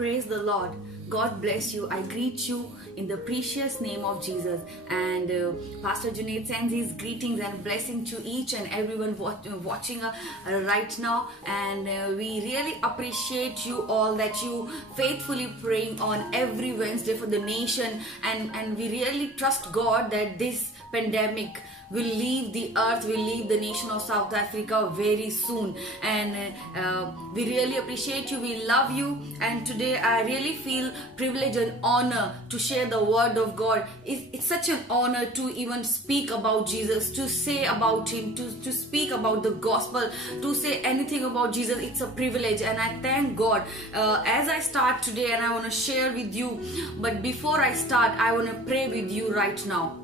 Praise the Lord. God bless you. I greet you in the precious name of Jesus. And Pastor Junaid sends his greetings and blessing to each and everyone watching right now. And we really appreciate you all that you faithfully praying on every Wednesday for the nation. And we really trust God that this pandemic will leave the earth, will leave the nation of South Africa very soon. And we really appreciate you. We love you. And today I really feel privilege and honor to share the word of God. It's such an honor to even speak about Jesus, to say about him, to speak about the gospel, to say anything about Jesus. It's a privilege, and I thank God as I start today, and I want to share with you. But before I start, I want to pray with you right now.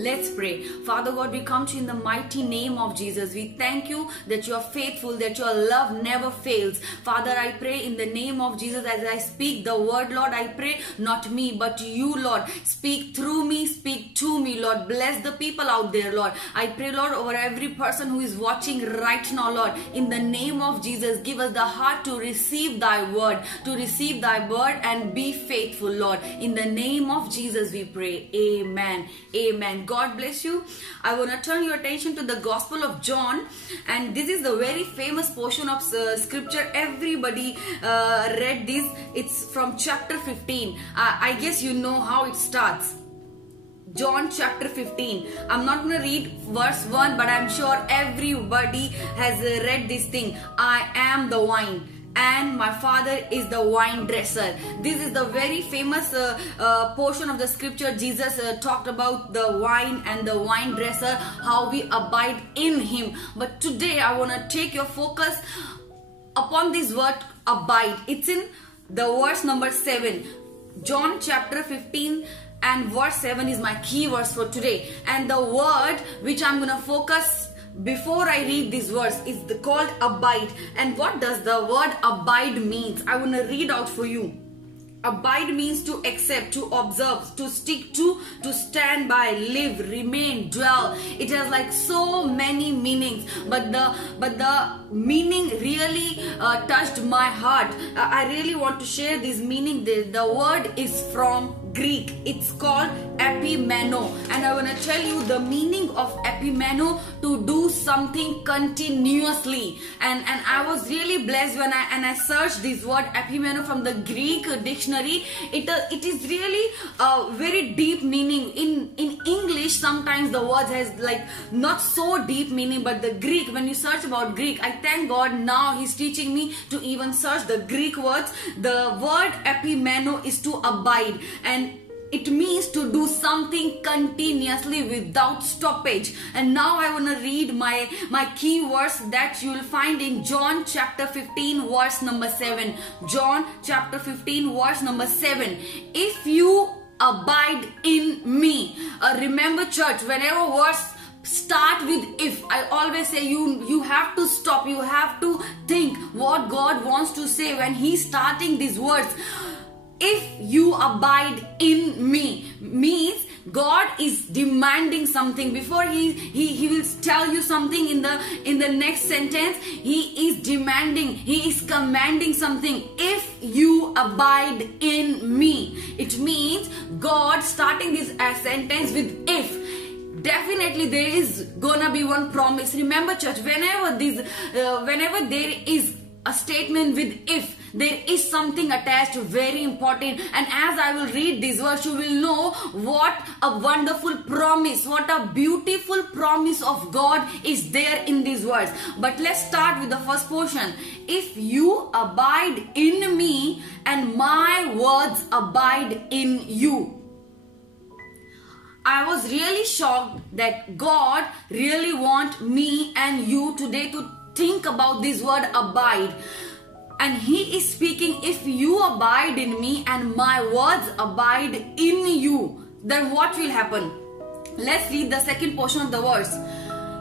Let's pray. Father God, we come to you in the mighty name of Jesus. We thank you that you are faithful, that your love never fails. Father, I pray in the name of Jesus as I speak the word, Lord, I pray not me but you, Lord. Speak through me, speak to me, Lord. Bless the people out there, Lord. I pray, Lord, over every person who is watching right now, Lord. In the name of Jesus, give us the heart to receive thy word, and be faithful, Lord. In the name of Jesus we pray. Amen. Amen. God bless you. I want to turn your attention to the Gospel of John, and this is the very famous portion of scripture. Everybody read this. It's from chapter 15. I guess you know how it starts. John chapter 15. I'm not going to read verse 1, but I'm sure everybody has read this thing. I am the vine, and my Father is the vine dresser. This is the very famous portion of the scripture. Jesus talked about the vine and the vine dresser, how we abide in him. But today I want to take your focus upon this word abide. It's in the verse number 7. John chapter 15 and verse 7 is my key verse for today. And the word which I'm going to focus before I read this verse is called abide. And what does the word abide means? I want to read out for you. Abide means to accept, to observe, to stick to stand by, live, remain, dwell. It has like so many meanings, but the meaning really touched my heart. I really want to share this meaning. The word is from Greek. It's called epimeno, and I want to tell you the meaning of epimeno: to do something continuously. And I was really blessed when I searched this word epimeno from the Greek dictionary. It is really a very deep meaning. In English, sometimes the word has like not so deep meaning, but the Greek, when you search about Greek, I thank God now he's teaching me to even search the Greek words. The word epimeno is to abide, and it means to do something continuously without stoppage. And now I want to read my key verse that you will find in John chapter 15 verse number 7. John chapter 15 verse number 7. If you abide in me. Remember, church, whenever words start with if, I always say you have to stop. You have to think what God wants to say when he's starting these words. If you abide in me means God is demanding something. Before he will tell you something in the next sentence, he is demanding, he is commanding something. If you abide in me, it means God starting this sentence with if. Definitely there is gonna be one promise. Remember, church, whenever there is a statement with if, there is something attached very important. And as I will read this verse, you will know what a wonderful promise, what a beautiful promise of God is there in this verse. But let's start with the first portion. If you abide in me and my words abide in you. I was really shocked that God really wants me and you today to think about this word abide. And he is speaking, if you abide in me and my words abide in you, then what will happen? Let's read the second portion of the verse.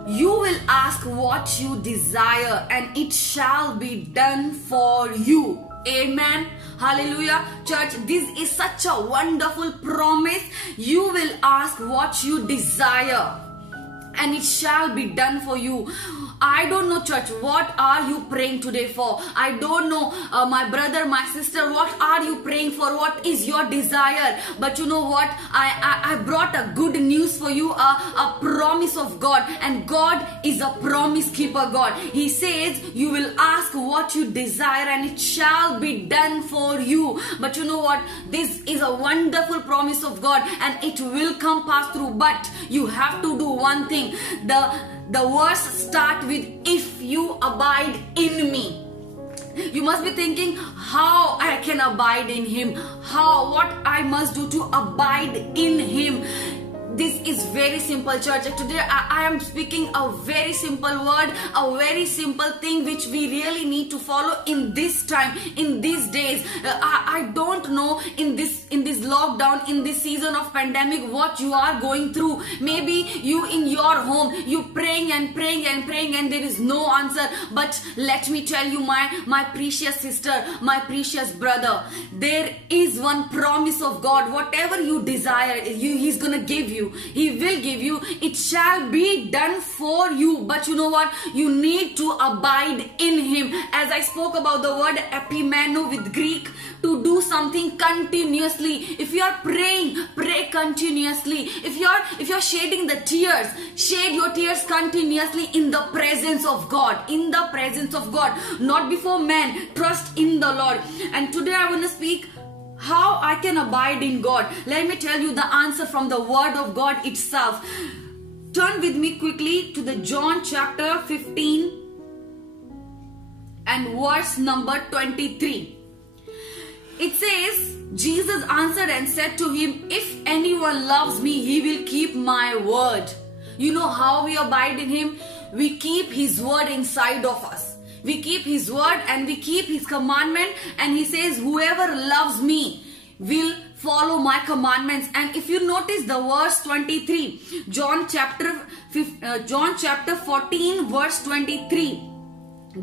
You will ask what you desire and it shall be done for you. Amen. Hallelujah. Church, this is such a wonderful promise. You will ask what you desire and it shall be done for you. I don't know, church, what are you praying today for? I don't know, my brother, my sister, what are you praying for? What is your desire? But you know what? I brought a good news for you, a promise of God. And God is a promise keeper God. He says you will ask what you desire and it shall be done for you. But you know what? This is a wonderful promise of God and it will come pass through. But you have to do one thing. The verse start with, if you abide in me. You must be thinking, how I can abide in him? What I must do to abide in him? This is very simple, church. Today I am speaking a very simple word, a very simple thing which we really need to follow in this time, in these days. I don't know in this lockdown, in this season of pandemic, what you are going through. Maybe you in your home, you praying and praying and praying and there is no answer. But let me tell you, my precious sister, my precious brother, there is one promise of God. Whatever you desire, he's gonna give you. He will give you. It shall be done for you. But you know what? You need to abide in him. As I spoke about the word epimeno with Greek, to do something continuously. If you are praying, pray continuously. If you're shedding the tears, shed your tears continuously in the presence of God. In the presence of God, not before man. Trust in the Lord. And today I want to speak how I can abide in God. Let me tell you the answer from the word of God itself. Turn with me quickly to the John chapter 15 and verse number 23. It says, Jesus answered and said to him, if anyone loves me, he will keep my word. You know how we abide in him? We keep his word inside of us. We keep his word and we keep his commandment, and he says, whoever loves me will follow my commandments. And if you notice the verse 23, John chapter 14 verse 23,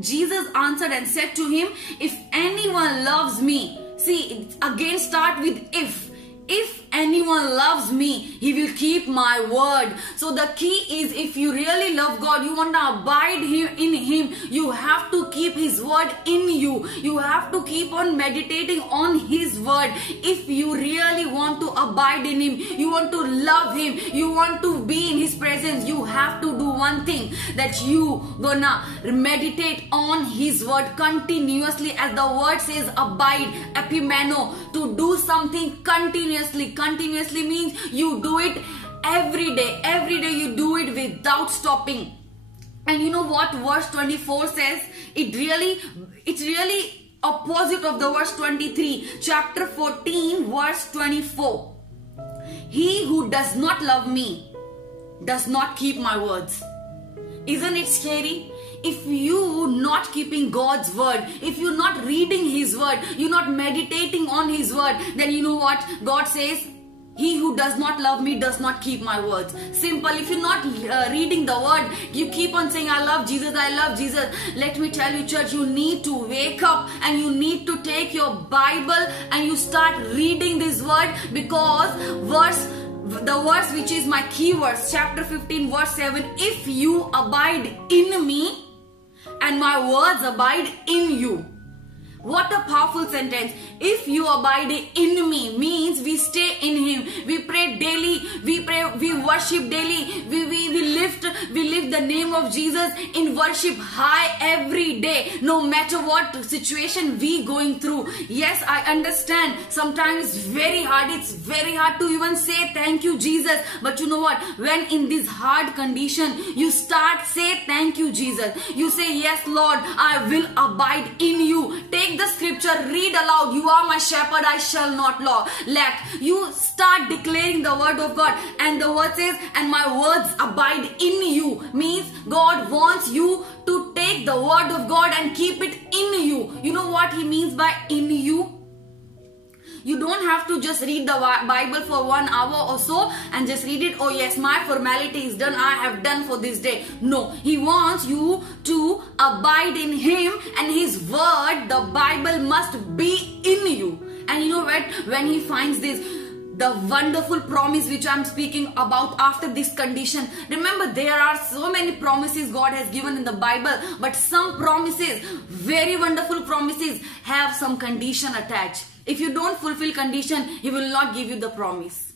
Jesus answered and said to him, if anyone loves me, see, again start with if anyone loves me, he will keep my word. So the key is, if you really love God, you want to abide in him, you have to keep his word in you. You have to keep on meditating on his word. If you really want to abide in him, you want to love him, you want to be in his presence, you have to do one thing, that you gonna meditate on his word continuously. As the word says, abide, epimeno, to do something continuously. Continuously means you do it every day. Every day you do it without stopping. And you know what verse 24 says? It's really opposite of the verse 23. Chapter 14 verse 24. He who does not love me does not keep my words. Isn't it scary? If you not keeping God's word, if you're not reading his word, you're not meditating on his word, then you know what God says? He who does not love me does not keep my words. Simple. If you're not reading the word, you keep on saying, I love Jesus, I love Jesus. Let me tell you, church, you need to wake up and you need to take your Bible and you start reading this word, because the verse which is my key verse, chapter 15 verse 7, if you abide in me and my words abide in you. What a powerful sentence. If you abide in me means we stay in him. We pray daily. We pray, we worship daily. We lift the name of Jesus in worship high every day, no matter what situation we going through. Yes, I understand. Sometimes it's very hard. It's very hard to even say thank you, Jesus. But you know what? When in this hard condition, you start say thank you, Jesus. You say, yes, Lord, I will abide in you. Take the scripture, read aloud. You are my shepherd, I shall not lack. You start declaring the word of God, and the word says, and my words abide in you, means God wants you to take the word of God and keep it in you. You know what he means by in you? You don't have to just read the Bible for 1 hour or so and just read it. Oh yes, my formality is done. I have done for this day. No, he wants you to abide in him and his word, the Bible, must be in you. And you know what? When he finds this, the wonderful promise which I'm speaking about after this condition. Remember, there are so many promises God has given in the Bible, but some promises, very wonderful promises, have some condition attached. If you don't fulfill condition, He will not give you the promise.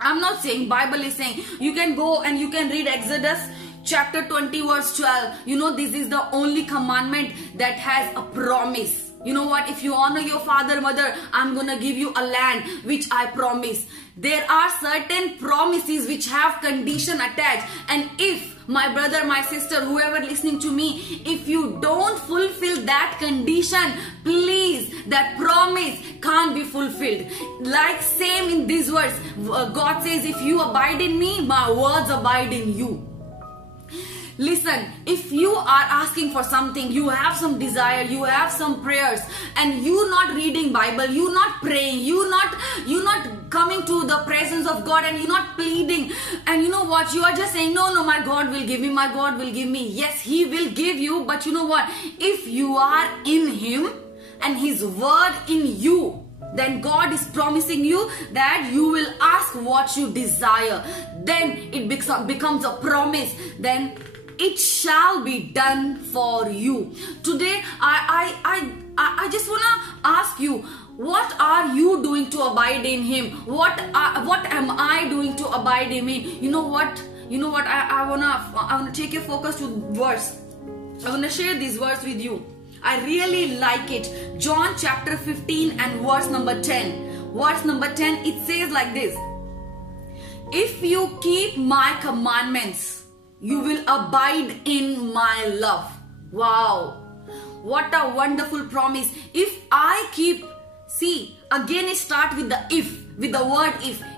I'm not saying, Bible is saying, you can go and you can read Exodus chapter 20 verse 12. You know, this is the only commandment that has a promise. You know what? If you honor your father, mother, I'm going to give you a land which I promise. There are certain promises which have condition attached. And if my brother, my sister, whoever listening to me, if you don't fulfill that condition, please, that promise can't be fulfilled. Like same in this verse, God says, if you abide in me, my words abide in you. Listen, if you are asking for something, you have some desire, you have some prayers, and you not reading Bible, you not praying, you not coming to the presence of God, and you not pleading, and you know what, you are just saying, no, my God will give me, my God will give me. Yes, He will give you, but you know what, if you are in Him and His word in you, then God is promising you that you will ask what you desire. Then it becomes a promise. Then it shall be done for you. Today, I just want to ask you, what are you doing to abide in Him? What am I doing to abide in Him? You know what? I wanna take your focus to verse. I wanna share this verse with you. I really like it. John chapter 15 and verse number 10. Verse number 10, it says like this: if you keep my commandments, you will abide in my love. Wow, what a wonderful promise. If I keep, see, again it starts with the if, with the word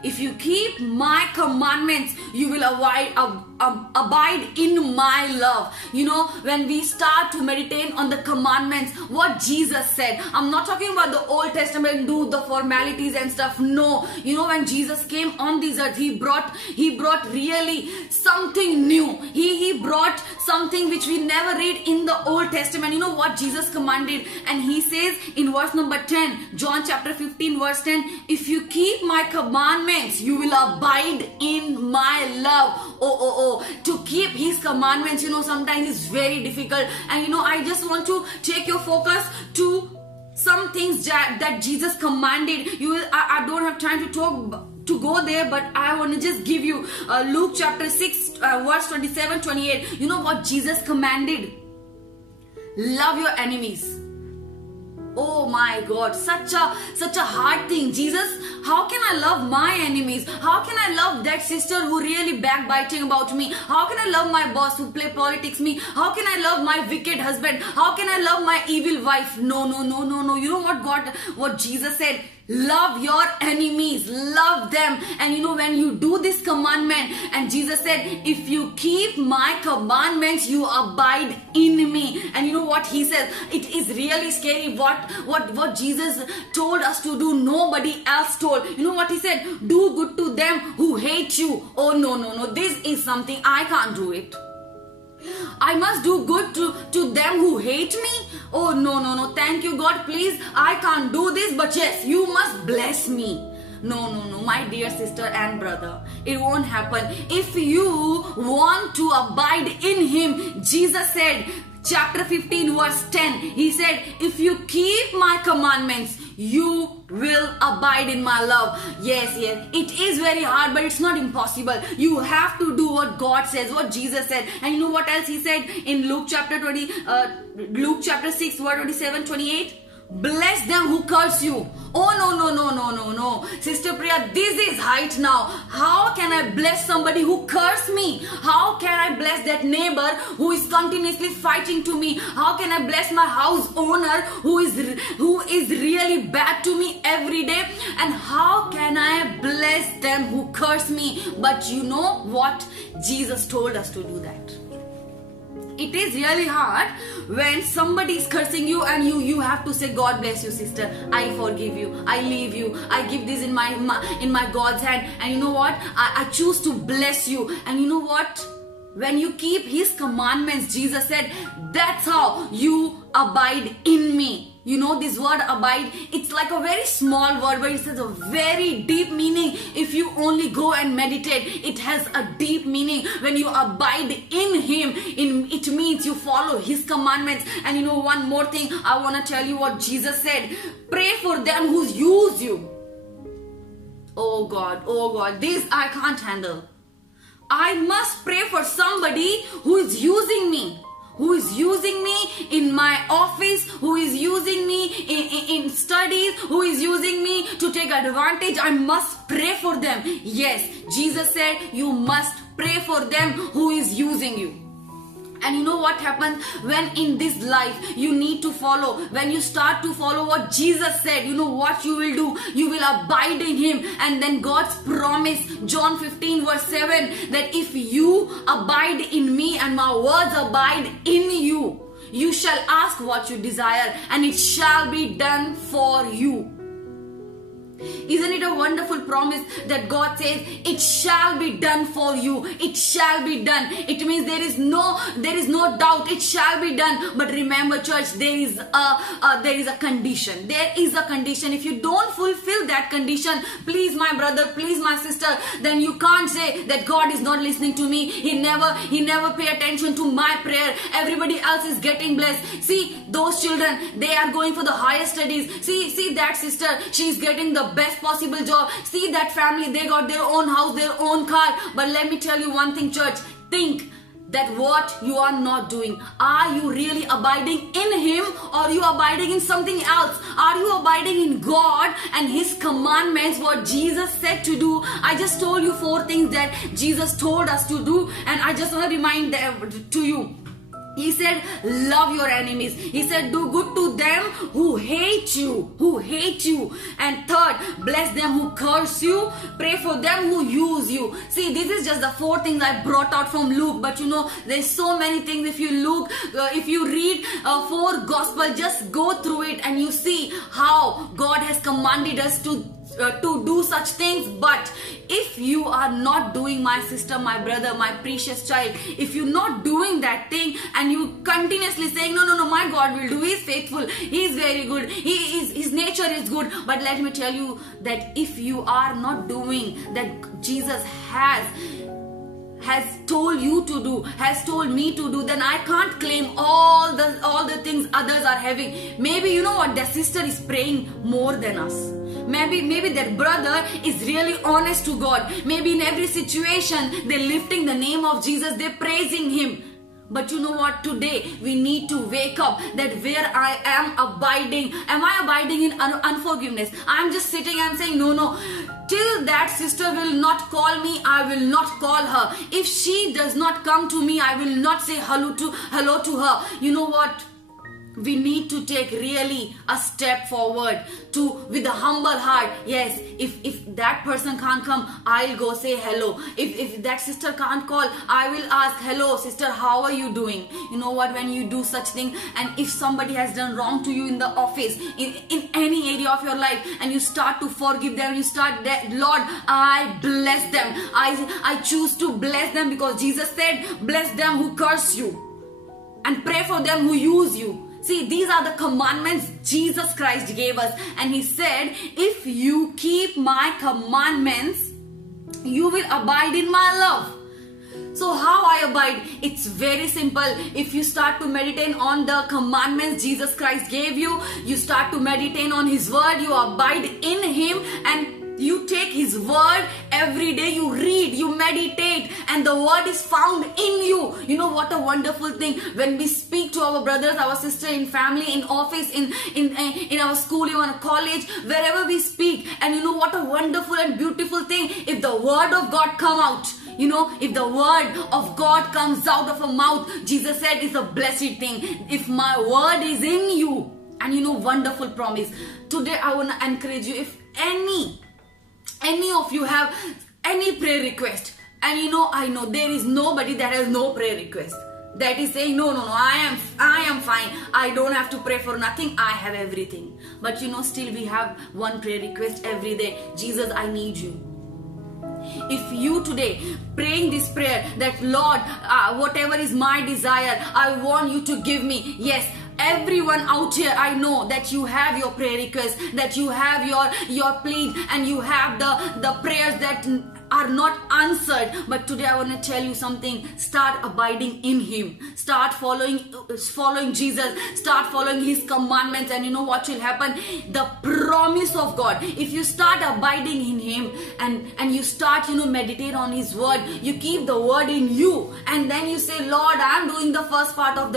if you keep my commandments, you will abide in my love. You know, when we start to meditate on the commandments, what Jesus said, I'm not talking about the Old Testament, do the formalities and stuff. No, you know, when Jesus came on this earth, he brought really something new. He brought something which we never read in the Old Testament. You know what Jesus commanded? And He says in verse number 10, John chapter 15 verse 10, if you keep my commandments, you will abide in my love. To keep His commandments, you know, sometimes it's very difficult. And you know, I just want to take your focus to some things that Jesus commanded. I don't have time to go there, but I want to just give you Luke chapter 6 verse 27-28. You know what Jesus commanded? Love your enemies. Oh my God, such a hard thing. Jesus, how can I love my enemies? How can I love that sister who really backbiting about me? How can I love my boss who play politics me? How can I love my wicked husband? How can I love my evil wife? No. You know what Jesus said? Love your enemies, love them. And you know, when you do this commandment, and Jesus said, if you keep my commandments, you abide in me. And you know what He says? It is really scary what Jesus told us to do. Nobody else told. You know what He said? Do good to them who hate you. Oh no, this is something I can't do it. I must do good to them who hate me. Oh no, thank you God, please, I can't do this, but yes, you must bless me. No, my dear sister and brother, it won't happen. If you want to abide in Him, Jesus said, chapter 15 verse 10, He said, if you keep my commandments, you will abide in my love. Yes, it is very hard, but it's not impossible. You have to do what God says, what Jesus said. And you know what else He said in Luke chapter 6 verse 27-28? Bless them who curse you. Oh no. Sister Priya, this is height now. How can I bless somebody who curse me? How can I bless that neighbor who is continuously fighting to me? How can I bless my house owner who is really bad to me every day? And how can I bless them who curse me? But you know what? Jesus told us to do that. It is really hard when somebody is cursing you and you have to say, God bless you, sister, I forgive you, I leave you, I give this in my God's hand, and you know what, I choose to bless you. And you know what, when you keep His commandments, Jesus said, that's how you abide in me. You know, this word abide, it's like a very small word, but it has a very deep meaning. If you only go and meditate, it has a deep meaning. When you abide in Him, it means you follow His commandments. And you know, one more thing, I want to tell you what Jesus said. Pray for them who use you. Oh God, this I can't handle. I must pray for somebody who is using me. Who is using me in my office, who is using me in studies, who is using me to take advantage. I must pray for them. Yes, Jesus said you must pray for them who is using you. And you know what happens when in this life you need to follow, when you start to follow what Jesus said, you know what you will do? You will abide in Him. And then God's promise, John 15 verse 7, that if you abide in me and my words abide in you, you shall ask what you desire and it shall be done for you. Isn't it a wonderful promise that God says it shall be done for you? It shall be done. It means there is no doubt. It shall be done. But remember, church, there is a condition. There is a condition. If you don't fulfill that condition, please, my brother, please, my sister, then you can't say that God is not listening to me. He never pay attention to my prayer. Everybody else is getting blessed. See, those children, they are going for the higher studies. See that sister, she is getting the best possible job. See that family, they got their own house, their own car. But let me tell you one thing, church, think that what you are not doing, are you really abiding in Him, or are you abiding in something else? Are you abiding in God and His commandments, what Jesus said to do? I just told you 4 things that Jesus told us to do, and I just want to remind them to you. He said, love your enemies. He said, do good to them who hate you. And third, bless them who curse you. Pray for them who use you. See, this is just the 4 things I brought out from Luke. But you know, there's so many things. If you read 4 gospel, just go through it and you see how God has commanded us to do such things. But if you are not doing, my sister, my brother, my precious child, if you're not doing that thing and you continuously saying, no, my God will do, He is faithful, He is very good, His nature is good. But let me tell you that if you are not doing that Jesus has told you to do, has told me to do, then I can't claim all the things others are having. Maybe you know what, their sister is praying more than us. Maybe that brother is really honest to God. Maybe in every situation they're lifting the name of Jesus, they're praising Him. But you know what, today we need to wake up that where I am abiding. Am I abiding in unforgiveness? I'm just sitting and saying, no. Till that sister will not call me, I will not call her. If she does not come to me, I will not say hello to her. You know what? We need to take really a step forward with a humble heart. Yes, if that person can't come, I'll go say hello. If that sister can't call, I will ask, hello sister, how are you doing? You know what, when you do such thing, and if somebody has done wrong to you in the office, in any area of your life, and you start to forgive them, you start that, Lord, I bless them. I choose to bless them, because Jesus said, bless them who curse you and pray for them who use you. See, these are the commandments Jesus Christ gave us. And He said, if you keep my commandments, you will abide in my love. So how I abide? It's very simple. If you start to meditate on the commandments Jesus Christ gave you, you start to meditate on His word, you abide in Him, and you take His word every day, you read, you meditate, and the word is found in you. You know what a wonderful thing when we speak to our brothers, our sister, in family, in office, in our school, even college, wherever we speak. And you know what a wonderful and beautiful thing, if the word of God come out. You know, if the word of God comes out of a mouth, Jesus said it's a blessed thing. If my word is in you. And you know, wonderful promise. Today I want to encourage you, if any of you have any prayer request, and you know, I know there is nobody that has no prayer request, that is saying, no, I am fine, I don't have to pray for nothing, I have everything. But you know, still we have one prayer request every day. Jesus, I need you. If you today praying this prayer that, Lord, whatever is my desire, I want you to give me. Yes, everyone out here, I know that you have your prayer requests, that you have your plea, and you have the prayers that are not answered. But today I want to tell you something. Start abiding in Him. Start following Jesus. Start following His commandments, and you know what will happen? The promise of God. If you start abiding in Him, and you start, meditate on His word, you keep the word in you, and then you say, Lord, I am doing the first part of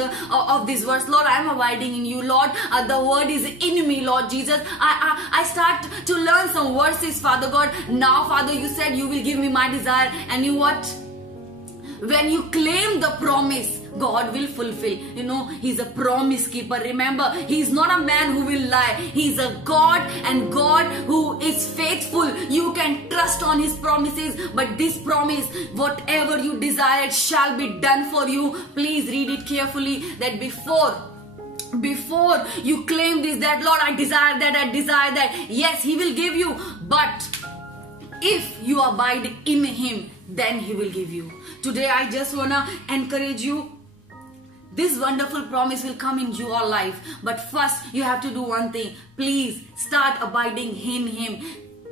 this verse. Lord, I am abiding in you. Lord, the word is in me, Lord Jesus. I start to learn some verses, Father God. Now, Father, you said you will give me my desire, and you what? When you claim the promise, God will fulfill. He's a promise keeper. Remember, He's not a man who will lie. He's a God, and God who is faithful. You can trust on His promises. But this promise, whatever you desire shall be done for you. Please read it carefully, that before you claim this, that Lord, I desire that, yes, He will give you. But if you abide in Him, then He will give you. Today I just want to encourage you. This wonderful promise will come in your life. But first you have to do one thing. Please start abiding in Him.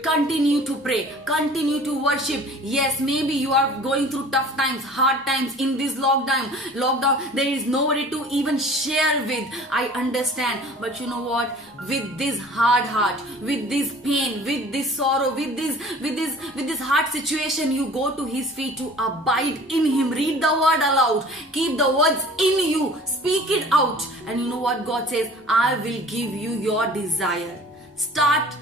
Continue to pray, continue to worship. Yes, maybe you are going through tough times, hard times in this lockdown. There is nobody to even share with. I understand, but you know what? With this hard heart, with this pain, with this sorrow, with this hard situation, you go to His feet to abide in Him. Read the word aloud. Keep the words in you. Speak it out. And you know what God says? I will give you your desire. Start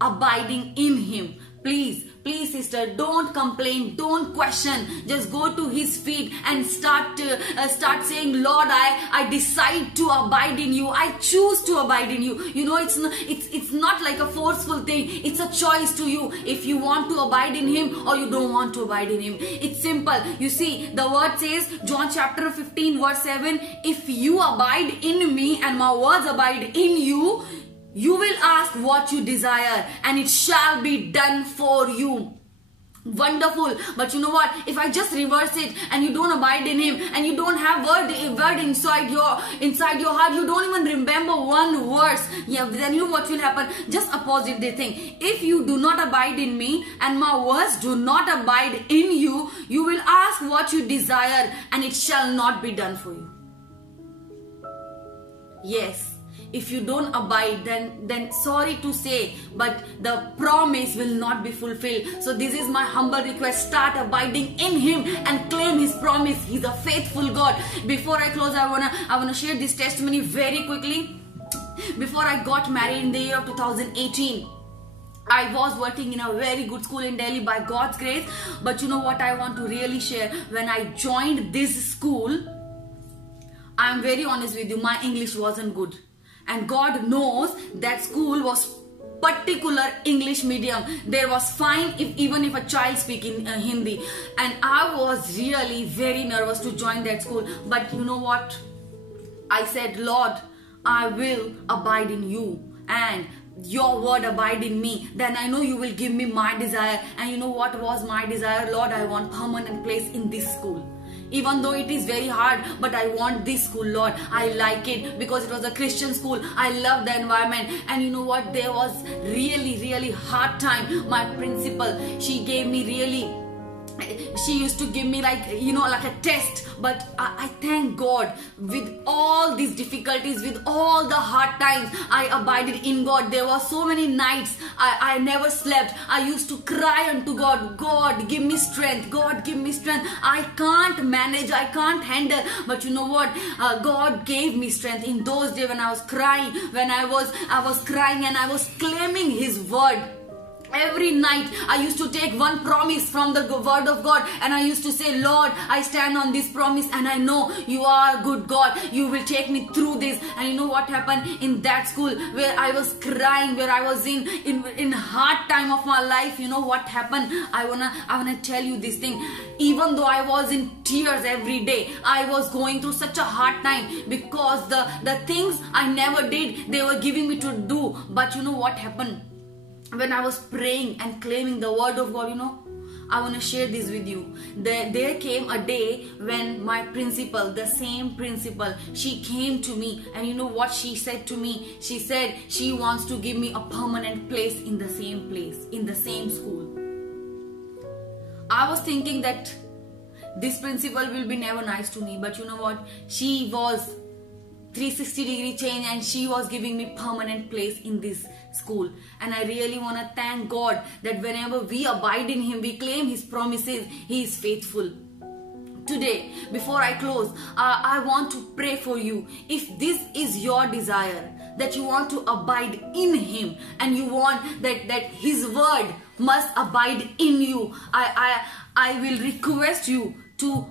abiding in Him. Please, sister, don't complain, don't question. Just go to His feet and start saying, Lord, I decide to abide in you. I choose to abide in you. It's not like a forceful thing. It's a choice to you. If you want to abide in Him or you don't want to abide in Him. It's simple. You see, the word says, John chapter 15 verse 7, if you abide in me and my words abide in you, you will ask what you desire, and it shall be done for you. Wonderful. But you know what? If I just reverse it, and you don't abide in Him, and you don't have word inside your heart, you don't even remember one verse, then you know what will happen? Just opposite the thing. If you do not abide in me and my words do not abide in you, you will ask what you desire, and it shall not be done for you. Yes. If you don't abide, then sorry to say, but the promise will not be fulfilled. So this is my humble request. Start abiding in Him and claim His promise. He's a faithful God. Before I close, I wanna share this testimony very quickly. Before I got married in the year of 2018, I was working in a very good school in Delhi by God's grace. But you know what I want to really share? When I joined this school, I'm very honest with you, my English wasn't good. And God knows that school was particular English medium. There was fine even if a child speaking Hindi. And I was really very nervous to join that school. But you know what? I said, Lord, I will abide in you, and your word abide in me. Then I know you will give me my desire. And you know what was my desire? Lord, I want permanent place in this school. Even though it is very hard, but I want this school, Lord. I like it because it was a Christian school. I love the environment. And you know what? There was really hard time. My principal, she used to give me like a test. But I thank God, with all these difficulties, with all the hard times, I abided in God. There were so many nights I never slept. I used to cry unto God, God, give me strength. God, give me strength. I can't manage. I can't handle. But you know what? God gave me strength in those days when I was crying, I was crying and I was claiming His word. Every night I used to take one promise from the word of God, and I used to say, Lord, I stand on this promise, and I know you are a good God. You will take me through this. And you know what happened in that school where I was crying, where I was in hard time of my life? You know what happened? I wanna tell you this thing. Even though I was in tears every day, I was going through such a hard time because the things I never did, they were giving me to do. But you know what happened? When I was praying and claiming the word of God, I want to share this with you. There came a day when my principal, the same principal, she came to me, and you know what she said to me? She said she wants to give me a permanent place, in the same school. I was thinking that this principal will be never nice to me, but you know what? She was 360-degree change, and she was giving me permanent place in this school. And I really want to thank God that whenever we abide in Him, we claim His promises, He is faithful. Today, before I close, I want to pray for you. If this is your desire, that you want to abide in Him, and you want that His word must abide in you, I will request you to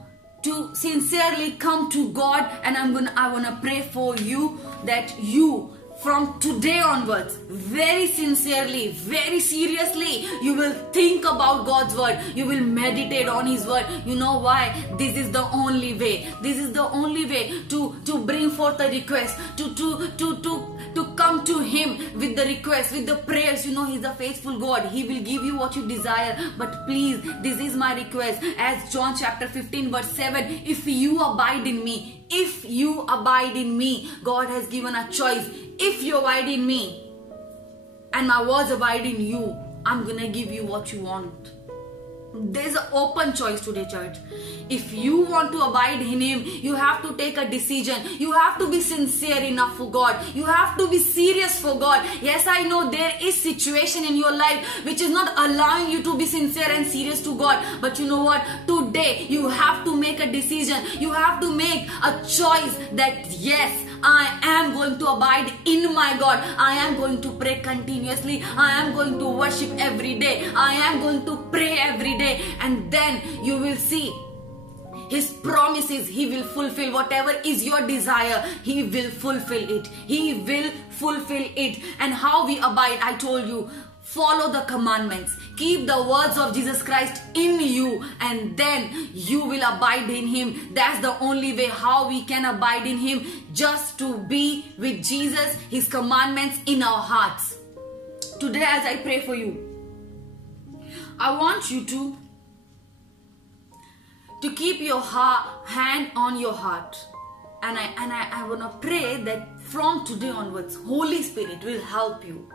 sincerely come to God, and I want to pray for you that you, from today onwards, very sincerely, very seriously, you will think about God's word. You will meditate on His word. You know why? This is the only way. This is the only way to bring forth a request, to come to Him with the request, with the prayers. You know, He's a faithful God. He will give you what you desire. But please, this is my request. As John chapter 15 verse 7, if you abide in me, if you abide in me, God has given a choice. If you abide in me and my words abide in you, I'm gonna give you what you want. There's an open choice today, church. If you want to abide in Him, you have to take a decision. You have to be sincere enough for God. You have to be serious for God. Yes, I know there is situation in your life which is not allowing you to be sincere and serious to God. But you know what? Today, you have to make a decision. You have to make a choice that yes, I am going to abide in my God. I am going to pray continuously. I am going to worship every day. I am going to pray every day. And then you will see His promises. He will fulfill whatever is your desire. He will fulfill it. He will fulfill it. And how we abide, I told you, follow the commandments. Keep the words of Jesus Christ in you, and then you will abide in Him. That's the only way how we can abide in Him, just to be with Jesus, His commandments in our hearts. Today, as I pray for you, I want you to keep your hand on your heart. And I want to pray that from today onwards, Holy Spirit will help you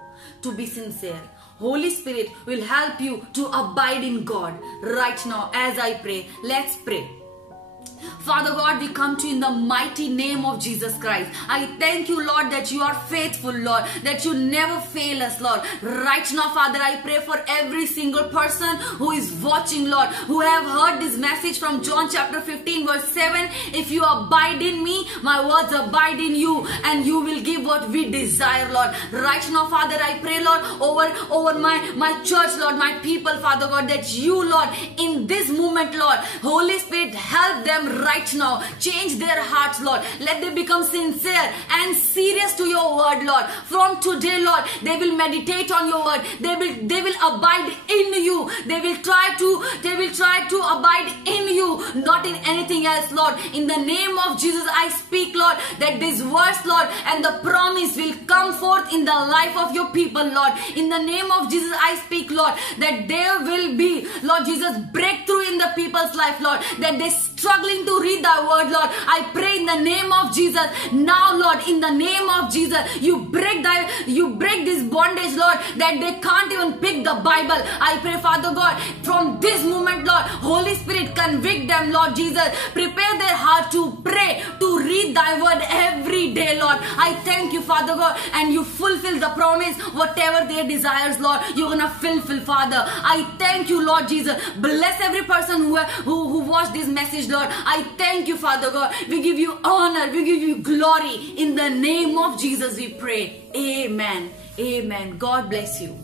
to be sincere. Holy Spirit will help you to abide in God. Right now, as I pray, let's pray. Father God, we come to you in the mighty name of Jesus Christ. I thank you, Lord, that you are faithful, Lord, that you never fail us, Lord. Right now, Father, I pray for every single person who is watching, Lord, who have heard this message from John chapter 15 verse 7. If you abide in me, my words abide in you, and you will give what we desire, Lord. Right now, Father, I pray, Lord, over my church, Lord, my people, Father God, that you, Lord, in this moment, Lord, Holy Spirit, help them right now. Change their hearts, Lord. Let them become sincere and serious to your word, Lord. From today, Lord, they will meditate on your word. They will abide in you. They will try to abide in you, not in anything else, Lord. In the name of Jesus, I speak, Lord, that this verse, Lord, and the promise will come forth in the life of your people, Lord. In the name of Jesus, I speak, Lord, that there will be, Lord Jesus, breakthrough in the people's life, Lord, that they struggling to read thy word, Lord. I pray in the name of Jesus. Now, Lord, in the name of Jesus, you break this bondage, Lord, that they can't even pick the Bible. I pray, Father God, from this moment, Lord, Holy Spirit, convict them, Lord Jesus. Prepare their heart to pray, to read thy word every day, Lord. I thank you, Father God, and you fulfill the promise, whatever their desires, Lord, you're gonna fulfill, Father. I thank you, Lord Jesus. Bless every person who watched this message, Lord. I thank you, Father God. We give you honor. We give you glory. In the name of Jesus we pray. Amen. Amen. God bless you.